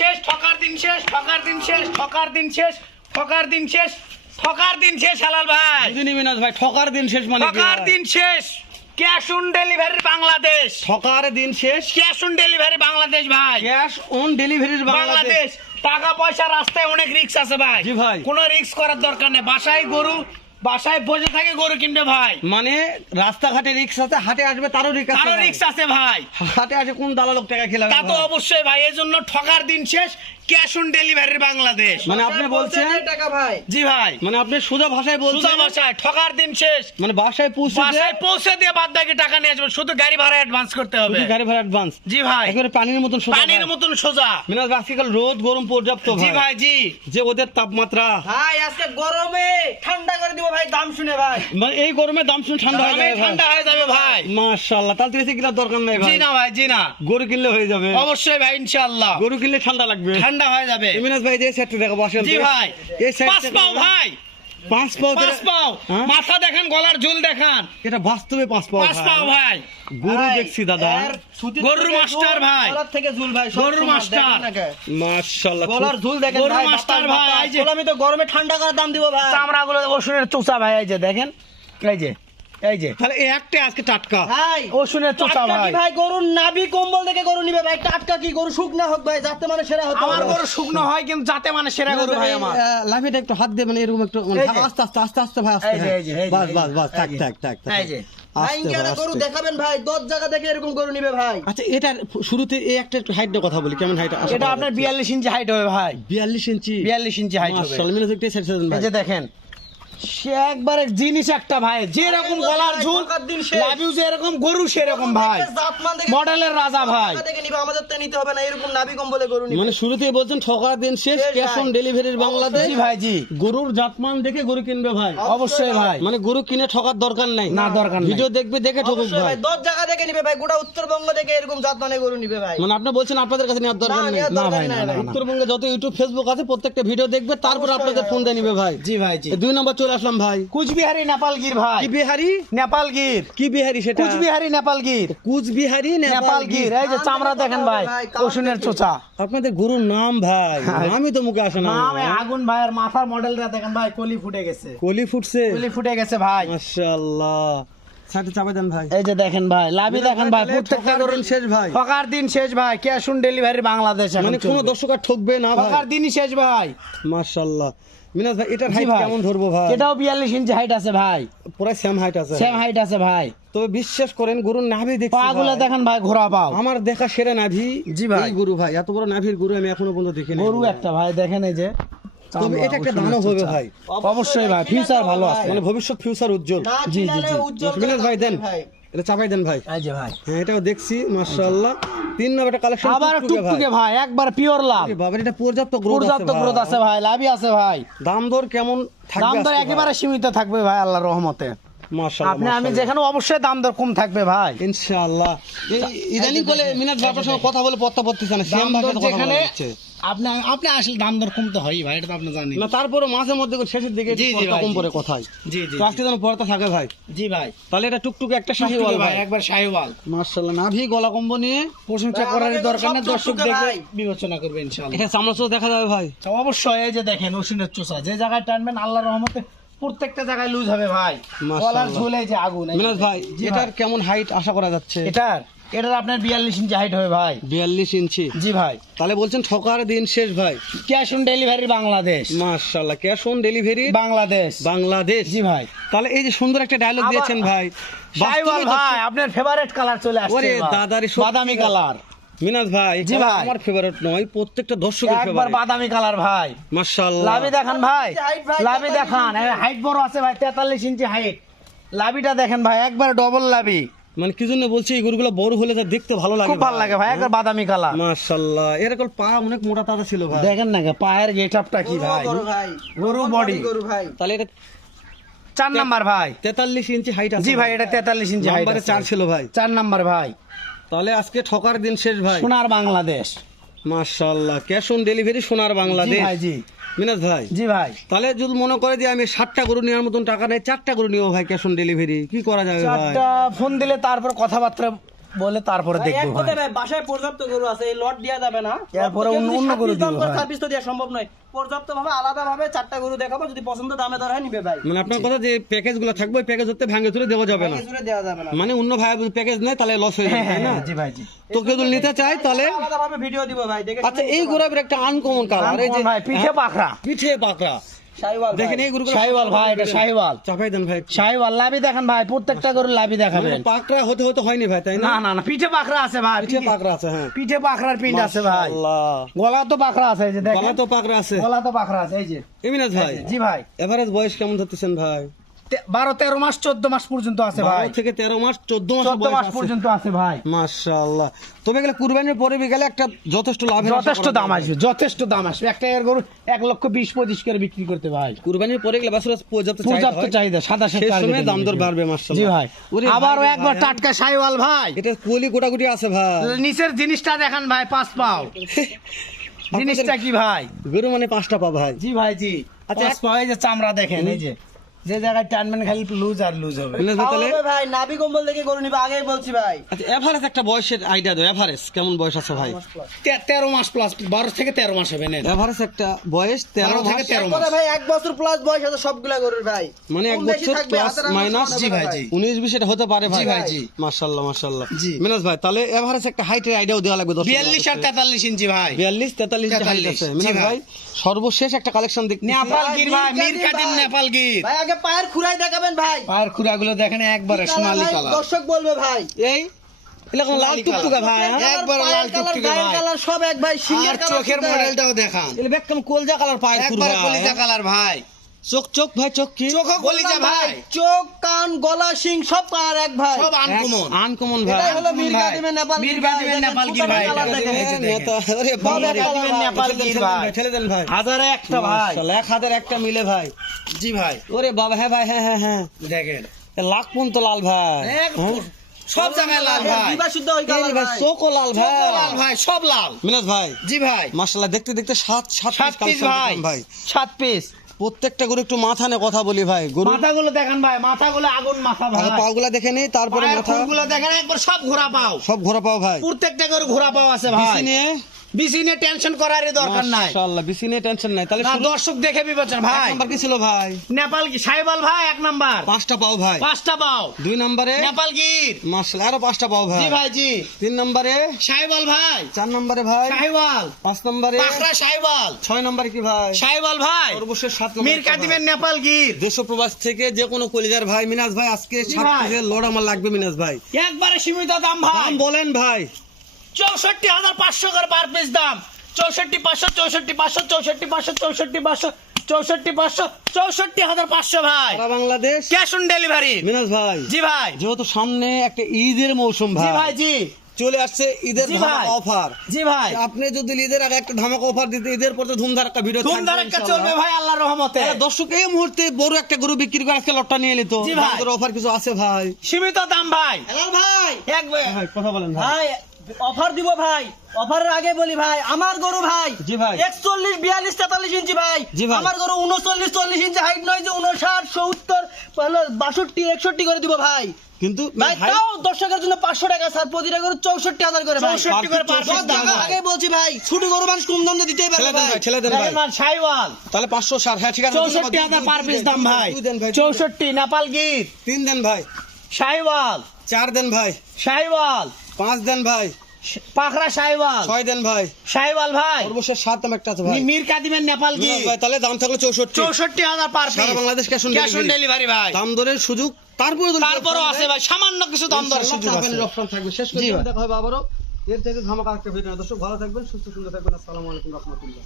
শেষ, ঠকার দিন শেষ, ঠকার দিন শেষ, ঠকার দিন শেষ, ঠকার দিন শেষ, ঠকার দিন শেষ হালাল ভাই। বুঝিনি মিনাজ ভাই, ঠকার দিন শেষ মানে কি ঠকার ভাই? দিন শেষ, ক্যাশ অন ডেলিভারি বাংলাদেশ। ঠকার দিন শেষ, ক্যাশ অন ডেলিভারি বাংলাদেশ ভাই। ক্যাশ অন ডেলিভারির বাংলাদেশ। বাংলাদেশ। টাকা পয়সা রাস্তায় অনেক রিস্ক আছে ভাই। জি ভাই। কোনো রিস্ক করার দরকার নেই। বাসায় বসে থাকে গরু কিনবে ভাই। মানে রাস্তাঘাটে রিক্স আছে, হাটে আসবে তারও রিক্স আছে আরো ভাই। রিস্ক আছে ভাই। হাটে আসে কোন দালালোক টাকা খেলাবে তা তো ভাই? অবশ্যই ভাই, এই জন্য ঠকার দিন শেষ, ক্যাশ অন ডেলিভারি বাংলাদেশ। মানে আপনি বলছেন, টাকা ভাই। জি ভাই, মানে আপনি সোজা ভাষায় সুদা বলছেন, বাসায় ঠকার দিন শেষ। মানে বাসায় পৌঁছে বাসায় পৌঁছে দিয়ে বাদ বাকি টাকা নিয়ে আসবে, শুধু গাড়ি ভাড়া অ্যাডভান্স করতে হবে। গাড়ি ভাড়া অ্যাডভান্স। জি ভাই, একেবারে পানির মতন সোজা পানির ভাই। মতন সোজা। মিনাজ ভাই, আজকাল রোদ গরম পর্যাপ্ত জি ভাই। ভাই, জি যে ওদের তাপমাত্রা, ভাই আজকে গরমে ঠান্ডা করে দিব ভাই, দাম শুনে ভাই। মানে এই গরমে দাম শুনে ঠান্ডা হয়ে দামে যাবে ঠান্ডা হয়ে যাবে ভাই। মাশাআল্লাহ, তাহলে তো বেশি কেনার দরকার নাই জি ভাই। না ভাই, জি না, গরু কিনলে হয়ে যাবে। অবশ্যই ভাই, ইনশাআল্লাহ গরু কিনলে ঠান্ডা লাগবে। ঠান্ডা হয়ে যাবে। মিনাজ ভাই, যে সেটটা দেখো বসে। জি ভাই, এই সেট পাঁচ পাও ভাই, 5 পাও। পাঁচ পাও। হ্যাঁ? মাথা দেখান, গলার ঝুল দেখান। এটা বাস্তবে 5 পাও পাঁচ পাও ভাই। ভাই। গরু ভাই, দেখছি দাদা। এর সুতির গরুর থেকে মাস্টার ঝুল, ভাই। গলার থেকে ঝুল ভাই, সব গরুর সমান, মাস্টার। দেখেন না কে? মাশাআল্লাহ, গলার ঝুল দেখেন গরুর ভাই, মাস্টার বাতাস, ভাই, বাতাস। এই যে। বলে আমি তো গরমে ঠান্ডা করে দাম দিব ভাই। চামড়াগুলো ওষুধের চোচা ভাই, এই যে দেখেন, এই যে, এই যে তাহলে এই একটা আজকে টাটকা। ভাই ওষুধের চোচা টাটকা ভাই। কি ভাই, গরুর নাভি কম্বল দেখে গরু নিবে ভাই। টাটকা কি, গরু শুকনা হোক ভাই, যাতে মানে সেরা হতো। আমার গরু শুকনো হয় কিন্তু যাতে মানে সেরা গরু ভাই আমার। লাফিটা একটু হাত দিয়ে, মানে এরকম একটু, মানে এই যে। আস্তে আস্তে আস্তে আস্তে ভাই, আস্তে। এই যে, এই যে, এই যে, বাস এই যে, বাস বাস, থাক এই যে। থাক থাক থাক। এই যে। ভাই আস্তে ইনকে ভাই, গরু আস্তে। দেখাবেন ভাই, 10 জায়গা দেখে এরকম গরু নিবে ভাই। আচ্ছা, এটার শুরুতে এই একটা একটু হাইটের কথা বলি, কেমন হাইট? এটা আপনার 42 ইঞ্চি হাইট হবে ভাই। 42 ইঞ্চি। 42 ইঞ্চি হাইট হবে। মাশাআল্লাহ, মিনাজ একটু সাইড সাইড ভাই। এই যে দেখেন, সে একবারে জিনিস একটা ভাই, যেরকম গলার ঝুল, ঠকার দিন শেষ। লাভিউ যেরকম গরু সেরকম ভাই। জাতমান দেখে মডেলের রাজা ভাই। টাকা দেখে নিবে, আমাদের তো নিতে হবে না, এরকম নাভি কম্বলে গরু নিবে। মানে শুরুতেই বলছেন ঠকার দিন শেষ, শেষ ক্যাশ অন ভাই। ডেলিভারির বাংলাদেশ। জি ভাই, জি গরুর জাতমান দেখে গরু কিনবে ভাই। অবশ্যই ভাই। মানে গরু কিনে ঠকার দরকার নাই। না, দরকার নাই। ভিডিও দেখবে, দেখে ঠকুক অবশ্যই ভাই। ভাই, 10 জায়গা দেখে নিবে ভাই, গোটা উত্তরবঙ্গ দেখে এরকম জাতমানে গরু নিবে ভাই। মানে আপনি বলছেন আপনাদের কাছে নেওয়ার দরকার না, নেই। নেওয়ার না দরকার ভাই, নাই না, ভাই। না। উত্তরবঙ্গে যত ইউটিউব ফেসবুক আছে প্রত্যেকটা ভিডিও দেখবে, তারপর অবশ্যই আপনাদের ভাই, ফোন দিয়ে নিবে ভাই। জি ভাই, জি। 2 নম্বর চলে আসলাম ভাই। কুচবিহারি নেপালগির ভাই। কি বিহারি? নেপালগির। কি বিহারি সেটা? কুচবিহারি নেপালগির। কুচবিহারি নেপালগির। এই যে চামড়া দেখেন ভাই, ভাই, কালার ওষুধের দেখি। চোচা। আপনাদের গরুর নাম ভাই, নামই তো মুখে আসে না। নামে আগুন ভাইয়ের মাথার মডেলটা দেখেন ভাই, কলি ফুটে গেছে। কলি ফুটছে। কলি ফুটে গেছে ভাই। মাশাআল্লাহ, সাথে চাপে দেন ভাই। এই যে দেখেন ভাই, লাভি দেখেন ভাই, প্রত্যেকটা ঠকার গরুর দিন শেষ ভাই। ঠকার দিন শেষ ভাই। ক্যাশ অন ডেলিভারি বাংলাদেশ এখন মানে কোনো চলবে। দর্শক আর ঠকবে না ভাই। ঠকার দিনই শেষ ভাই। মাশাআল্লাহ, মিনাজ ভাই এটার জি হাইট ভাই। কেমন ধরবো ভাই? এটাও 42 ইঞ্চি হাইট আছে ভাই। পুরো সেম হাইট আছে। সেম হাইট আছে ভাই। তবে বিশ্বাস করেন গরুর নাভি দেখছি পাগুলো ভাই। দেখেন ভাই, ঘোড়া পাও। আমার দেখা সেরা নাভি। জি ভাই। এই গরু ভাই, এত বড় নাভির গরু আমি এখনো পর্যন্ত দেখিনি। গরু একটা ভাই, দেখেন এই যে। তবে এটা একটা চামড়া, দানব হবে ওষুধের ভাই। অবশ্যই ভাই, ফিউচার ভালো আছে। মানে ভবিষ্যৎ ফিউচার উজ্জ্বল। না জি, জি, কিনালে জি। উজ্জ্বল করে মিনাজ ভাই দাম দেন, দিবে ভাই। এটা চাপাই দেন ভাই। এই যে ভাই, হ্যাঁ, এটাও দেখছি মাশাআল্লাহ। 3 নম্বরটা কালেকশন আবার টুকটুকে ভাই, একবার পিওর লাভ। বাবা, এটা পর্যাপ্ত গ্রোথ আছে পর্যাপ্ত গ্রোথ আছে ভাই, লাভই আছে ভাই। দাম দর কেমন থাকবে? দাম দর আজকে একেবারে সীমিত থাকবে ভাই, আল্লাহর রহমতে। মাশাআল্লাহ, আপনি আমি মাশাআল্লাহ। যেখানে অবশ্যই দাম দর কম থাকবে ভাই। ইনশাআল্লাহ। এই ইদানিং বলে মিনাজ ভাই আপনার সঙ্গে কথা বলে পত্তা পড়তেছে না, দাম শ্যাম দর ভাষাতে কথা যেখানে বলা হচ্ছে। আপনি আপনি আসলে দাম দর কম তো হয়ই ভাই, এটা তো আপনি জানেন। না, তারপরে মাঝে মধ্যে করে শেষের দিকে জি, জি পর্দা ভাই, কম জি। পরে কথায়। জি, জি, তো আজকে যেন পর্দা থাকে ভাই। জি ভাই। তাহলে এটা টুকটুকে একটা শাহিওয়াল টুকটুকে ভাই। ভাই, একবার শাহিওয়াল। মাশাআল্লাহ, নাভি গলা কম্বো নিয়ে প্রশংসা ভাই, করার আমাকে দরকার সব নেই, দর্শক টুকটুকে দেখবে ভাই। বিবেচনা করবে ইনশাআল্লাহ। এটা চামড়া চোখ দেখা যাবে ভাই। তো অবশ্যই এই যে দেখেন ওষুধের চোষা, যে জায়গায় টানবেন আল্লাহর রহমতে প্রত্যেকটা জায়গায় লুজ হবে ভাই। মাশাআল্লাহ। গলার ঝুলে যে আগুন। এই যে মিনাজ ভাই, জি এটার ভাই। কেমন হাইট আশা করা যাচ্ছে? এটার আপনার 42 ইঞ্চি হাইট হবে ভাই। 42 ইঞ্চি। জি ভাই। তাহলে বলছেন ঠকার দিন শেষ ভাই। Cash on delivery Bangladesh. মাশাআল্লাহ, cash on delivery Bangladesh. Bangladesh. জি ভাই। তাহলে এই যে সুন্দর একটা ডায়লগ আবার- দিয়েছেন ভাই। শাহিওয়াল বাস্তবে ভাই, আপনার ফেভারিট কালার চলে আসছে ওরে এবার। দাদারে, সত্যি বাদামি ভাই। কালার। মিনাজ ভাই, জি ভাই। আমার ফেভারিট নয়, প্রত্যেকটা দর্শকের একবার ফেভারিট। বাদামি কালার ভাই। মাশাআল্লাহ। লাভি দেখান ভাই, হাইট ভাই, লাভি 43 দেখান। হাইট বড় আছে ভাই, 43 ইঞ্চি হাইট। লাভিটা দেখেন ভাই, একবার ডবল লাভি। মানে কি জন্য বলছি, এই গরুগুলো বড় হলে তা দেখতে ভালো লাগে। খুব ভালো লাগে ভাই, একবার বাদামি কালার। মাশাআল্লাহ, এরকম পা অনেক মোটা তাজা ছিল ভাই। দেখেন না পায়ের গেটআপটা কি গরু ভাই। গরু ভাই, গরু body। গরু ভাই। তাহলে এটা 4 নাম্বার ভাই। 43 ইঞ্চি হাইট আছে। জি ভাই, এটা 43 ইঞ্চি হাইট। নাম্বারে 4 ছিল ভাই। 4 নাম্বার ভাই। তাহলে আজকে ঠকার দিন শেষ ভাই। সোনার বাংলাদেশ। মাশাআল্লাহ, ক্যাশ অন ডেলিভারি সোনার জি বাংলাদেশ। ভাই, জি মিনাজ ভাই, জি ভাই। তাহলে যদি মনে করে যে আমি 60টা গরু নেওয়ার মতন টাকা নেই, 4টা গরু নিও ভাই ক্যাশ অন ডেলিভারি, কি করা যাবে ভাই? 4টা ফোন দিলে তারপর কথাবার্তা বলে তারপরে ভাই, এক দেখবো ভাই। কথায় ভাই, বাসায় পর্যাপ্ত গরু আছে, এই লট দেয়া যাবে না। এরপরে অন্য গরু দিব ভাই। সার্ভিস তো দেওয়া সম্ভব নয়, পর্যাপ্ত ভাবে আলাদা ভাবে 4টা গরু দেখাবো, যদি পছন্দ দামে দর হয় নিবে ভাই। মানে আপনার কথা যে প্যাকেজ গুলো থাকবে ওই প্যাকেজ হতে ভাঙে চুরে দেওয়া যাবে না, জুড়ে দেওয়া যাবে না। মানে অন্য ভাই প্যাকেজ নেয় তাহলে লস হয়ে যাবে, তাই না? জি ভাই, জি। তো কেউ যদি নিতে চায় তাহলে আলাদা ভাবে ভিডিও দিব ভাই, দেখে আচ্ছা, এই গরুর একটা আনকমন কালার, এই যে ভাই পিঠে পাখরা, পিঠে পাকড়া, শাহিওয়াল দেখেন এই গরুগুলো শাহিওয়াল ভাই, এটা শাহিওয়াল। চাপাই দেন ভাই। শাহিওয়াল লাভি দেখেন ভাই, প্রত্যেকটা গরু লাভি দেখাবেন। পাকড়া হতে হতে হয়নি ভাই, তাই না? না না না, পিঠে পাখরা আছে ভাই, পিঠে পাকড়া আছে, হ্যাঁ। পিঠে পাখরার পিন্ড আছে ভাই, মাশাআল্লাহ, গলা তো পাখরা আছে, এই যে গলা দেখেন, তো পাকড়া আছে। গলা তো পাখরা আছে, এই যে। এমিনাজ ভাই, জি ভাই, এভারেজ বয়স কেমন ধরতেছেন ভাই? 12-13 মাস 14 মাস পর্যন্ত আছে ভাই, 12 থেকে 13 মাস 14 মাস 14 মাস বয়স আছে। পর্যন্ত আছে ভাই। মাশাআল্লাহ। তবে গেলে কুরবানির পরে গেলে একটা যথেষ্ট লাভ, যথেষ্ট দাম আসবে, যথেষ্ট দাম আসবে। একটা এর গরু 1,20,25 করে বিক্রি করতে ভাই, কুরবানির পরে গেলে বাসুরা পর্যাপ্ত পর্যাপ্ত চাহিদা চাহিদা, সাদা সেই সময় দাম দর বাড়বে। মাশাআল্লাহ। জি ভাই, ওরে আবারও ভাই, একবার ভাই, টাটকা শাহিওয়াল ভাই। এটা কোলি গোটাগুটি আছে ভাই। নিচের জিনিসটা দেখান ভাই, 5 পাও জিনিসটা কি ভাই? গরু মানে 5টা পা ভাই। জি ভাই, জি। আচ্ছা, 5 পাও, এই যে চামড়া দেখেন, এই যে জায়গায় টানবেন খালি লুজ আর লুজ হবে। এমিনাজ ভাই, তাহলে খাওয়াবে ভাই, নাভি কম্বল দেখে গরু নিবে, আগেই বলছি ভাই। আচ্ছা, এভারেজ একটা বয়সের আইডিয়া দাও, এভারেজ কেমন বয়স আছে ভাই? 13 মাস প্লাস, 12 থেকে 13 মাস হবে নেন। এভারেজ একটা বয়স 13 12 থেকে মাস, 13 কথা মাস। ভাই, 1 বছর প্লাস বয়স আছে সবগুলা গরুর ভাই, মানে 1 কম বেশি বছর থাকবে, প্লাস হাতের আঙুল মাইনাস। সমান জি হবে ভাই, জি। 19-20 এটা হতে পারে ভাই। জি ভাই, জি। মাশাআল্লাহ, মাশাআল্লাহ। জি। মিনাজ ভাই, তাহলে এভারেজ একটা হাইটের আইডিয়াও দেওয়া লাগবে। 42 আর 43 ইঞ্চি ভাই। 42-43 ইঞ্চি হাইট আছে। জি মিনাজ ভাই। ভাই, সর্বশেষ একটা কালেকশন দেখতে নেপাল গির ভাই, মির কাদিম নেপাল গির। ভাই, আগে পায়ের খুরাই দেখাবেন ভাই, পায়ের খুরাগুলো দেখেন একবারে সোনালী ভাই, কালার। দর্শক বলবে ভাই। এই এরকম লাল টুকটুকা ভাই, হ্যাঁ? একবার লাল পায়ের কালার, টুকটুকে গায়ের ভাই। কালার সব এক ভাই, আর সিংহের কালার চোখের শুধু এক। মডেলটাও দেখান, এর বেকম কলজা কালার পায় পুরো একবারে ভাই। কলিজা কালার ভাই। চোখ ভাই, চোখ কি? চোখও কলিজা ভাই, চোখ, কান, গলা, শিং সব কালার এক ভাই। সব আনকমন। আনকমন ভাই। এটাই হলো ভাই। মির কাদিমের নেপাল মির গির ভাই, কাদিমের দেখেন, নেপাল গির ফুটানো ভাই, কালার এটা দেখেন। এই যে দেখেন। নেতা, আরে সব বাবা এক রে। কালার ভাই। নেপাল ঠেলে দেন, গির ঠেলে দেন ভাই। ভাই, ঠেলে দেন ভাই। হাজারে একটা ভাই। মাশাআল্লাহ, 1 হাতের একটা মিলে ভাই। জি ভাই, ওরে বাবা, হ্যাঁ ভাই, হ্যাঁ হ্যাঁ হ্যাঁ, দেখেন লাখ পন তো লাল ভাই। সব জায়গায় লাল ভাই, জিভা শুদ্ধ ওই এই কালার ভাই, ভাই। চোখও লাল ভাই। চোখও লাল ভাই, সব লাল। মিনাজ ভাই, জি ভাই, মাশাআল্লাহ, দেখতে দেখতে 7 7 পিস ভাই, ভাই। 7 পিস। প্রত্যেকটা গরু একটু মাথা নিয়ে কথা বলি ভাই। গরু মাথাগুলো দেখেন ভাই, মাথাগুলো আগুন মাথা ভাই। আগে পাগুলা দেখে নেই, তারপরে পায়ের মাথা। খুরগুলো দেখেন, একবার সব ঘোরা পাও। সব ঘোরা পাও ভাই। প্রত্যেকটা করে ঘোরা পাও আছে ভাই। বিসি নিয়ে বিসি নিয়ে টেনশন করারই দরকার নাই। মাশাআল্লাহ, বিসি নিয়ে টেনশন নাই। তাহলে না, শুরু। দর্শক দেখে বিবেচনা এক ভাই। নাম্বার কি ছিল ভাই? নেপাল কি সাইবাল ভাই 1 নাম্বার, 5টা পাও ভাই। 5টা পাও। 2 নম্বরে নেপাল গির, মাশাআল্লাহ, আরো 5টা পাও ভাই। জি ভাই, জি। 3 নম্বরে সাইবাল ভাই, 4 নম্বরে ভাই। সাইবাল, 5 নম্বরে পাকড়া সাইবাল, 6 নম্বরে কি ভাই? সাইবাল ভাই, সর্বশেষ 7 নম্বরে মির কাদিমের নেপাল গির। দেশ প্রবাস থেকে যে কোনো কলিজার ভাই মিনাজ ভাই, আজকে জি 7 ভাই। পিসের লোড আমার লাগবে মিনাজ ভাই। একবারে সীমিত দাম ভাই, দাম বলেন ভাই। 64,500 করে পার পিস দাম। 64,500, 64,500, 64,500, 64,500, 64,500, 64,500 ভাই। সারা বাংলাদেশ ক্যাশ অন ডেলিভারি। মিনাজ ভাই, জি ভাই, যেহেতু সামনে একটা ঈদের মৌসুম জি ভাই, ভাই, জি। চলে আসছে ঈদের জি ধামাকা ভাই। অফার। জি ভাই, আপনি যদি ঈদের আগে একটা ধামাকা অফার দিতে, ঈদের পর তো ধুমধার একটা ভিডিও ধুমধার একটা চলবে ভাই আল্লাহর রহমতে। দর্শক এই মুহূর্তে বড় একটা গরু বিক্রি করে আজকে লটটা নিয়ে নিত। জি ভাই। অফার কিছু আছে ভাই? সীমিত দাম ভাই। হেলাল ভাই, ভাই কথা বলেন ভাই। ভাই অফার দিব ভাই, অফারের আগে বলি ভাই, আমার গরু ভাই জি ভাই। 41, 42, 43 ইঞ্চি ভাই। জি ভাই। আমার গরু 39, 40 ইঞ্চি হাইট নয় যে 59, 70, 62, 61 করে দিব ভাই। কিন্তু ভাই তাও দর্শকের জন্য 500 টাকা স্যার, প্রতিটা গরু 64,000 করে ভাই। 64 করে পার পিস দাম ভাই। আগে বলছি ভাই, ছোট গরু মানুষ কম দাম দিয়ে দিতেই পারবে ছেলে দেন ভাই। ভাই, ছেলে দেন ভাই। দেখেন ভাই, সাইওয়াল তাহলে 560, হ্যাঁ ঠিক আছে। 64,000 পার পিস দাম ভাই। 64 নেপাল গির, 3 দেন ভাই। সাইওয়াল, 4 দেন ভাই। সাইওয়াল, 5 দেন ভাই। পাখরা সাইওয়াল, 6 দেন ভাই। সাইওয়াল ভাই, সর্বশেষ 7 দাম একটা আছে ভাই। মির কাদিমের নেপাল মিনাজ গির। ভাই, তাহলে দাম থাকলো 64। 64,000 পার পিস। সারা Bangladesh cash on cash on delivery। Delivery ভাই। দাম দরের সুযোগ তারপরও আছে ভাই, সামান্য কিছু দাম দরের সুযোগ আছে। অপশন থাকবে। শেষ করে জি ভাই। দেখা হবে আবারও এর থেকে ধামাকা একটা ভিডিও। দর্শক ভালো থাকবেন, সুস্থ সুন্দর থাকবেন। আসসালামু আলাইকুম রাহমাতুল্লাহ।